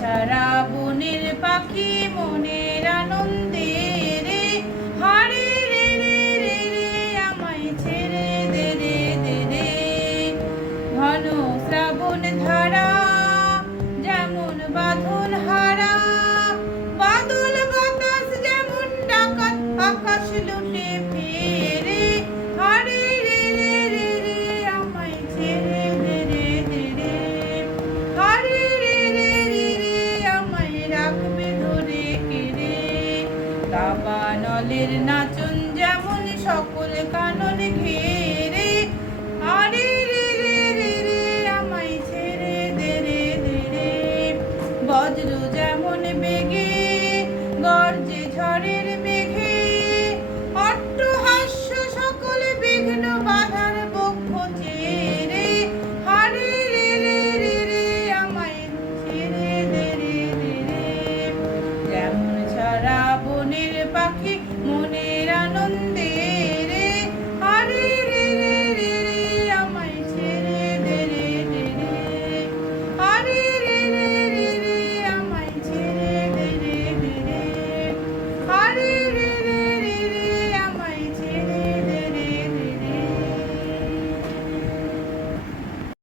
সারা বনের পাখি মনের আনন্দে রে হারে রে রে রে রে আমায় ছেড়ে দে রে দে রে। ঘন শ্রাবণ ধারা যেমন বাঁধন হারা, বাদল বাতাস যেমন ডাকাত আকাশ লুটে ফেরে হারে রে রে রে রে আমায় ছেড়ে দে রে দে রে। হারে রে রে রে রে আমায় রাখবে ধরে কেড়ে। দাবানলের নাচন যেমন সকল কানন ঘেরে হারে রে রে রে রে আমায় ছেড়ে দে রে দে রে। বজ্র যেমন বেগে গর্জে ঝড়ের মেঘে